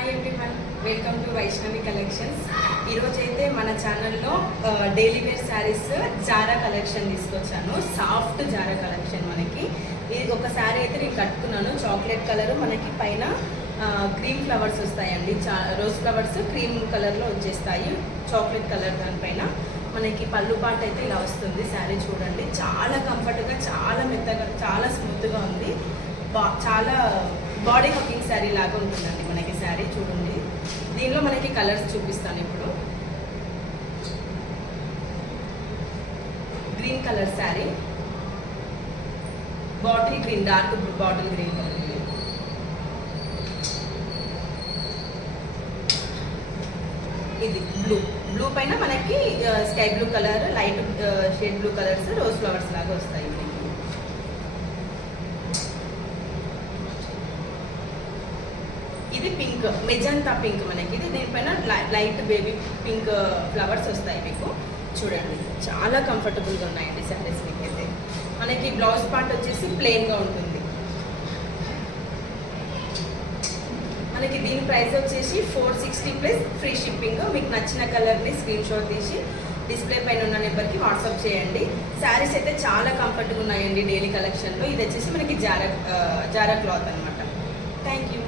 Hi everyone, welcome to Vaishnavi collections. ఈరోజు అయితే మన ఛానల్లో డైలీ వేర్ శారీస్ జారా కలెక్షన్ తీసుకొచ్చాను. సాఫ్ట్ జారా కలెక్షన్ మనకి. ఇది ఒక శారీ అయితే నేను కట్టుకున్నాను, చాక్లెట్ కలర్, మనకి పైన క్రీమ్ ఫ్లవర్స్ వస్తాయండి. రోజ్ ఫ్లవర్స్ క్రీమ్ కలర్లో వచ్చేస్తాయి, చాక్లెట్ కలర్ దానిపైన. మనకి పళ్ళు పాట అయితే ఇలా వస్తుంది. శారీ చూడండి, చాలా కంఫర్ట్గా, చాలా మెత్తగా, చాలా స్మూత్గా ఉంది. చాలా బాడీ హకింగ్ శారీ లాగా ఉంటుందండి మనకి శారీ. చూడండి, దీనిలో మనకి కలర్స్ చూపిస్తాను ఇప్పుడు. Green colour sari, bottle green, dark bottle green colour. ఇది బ్లూ పైన మనకి sky blue colour, light shade blue colours, rose flowers లాగా వస్తాయి. ఇది పింక్, మెజంతా పింక్ మనకి. ఇది దీనిపైన లైట్ బేబీ పింక్ ఫ్లవర్స్ వస్తాయి మీకు. చూడండి, చాలా కంఫర్టబుల్గా ఉన్నాయండి శారీస్ మీకైతే. మనకి బ్లౌజ్ పార్ట్ వచ్చేసి ప్లెయిన్గా ఉంటుంది. మనకి దీని ప్రైస్ వచ్చేసి 460 ప్లస్ ఫ్రీ షిప్పింగ్. మీకు నచ్చిన కలర్ని స్క్రీన్ షాట్ తీసి డిస్ప్లే పైన ఉన్న నెంబర్కి వాట్సాప్ చేయండి. శారీస్ అయితే చాలా కంఫర్ట్గా ఉన్నాయండి డైలీ కలెక్షన్లో. ఇది వచ్చేసి మనకి జారా క్లాత్ అనమాట. Thank you.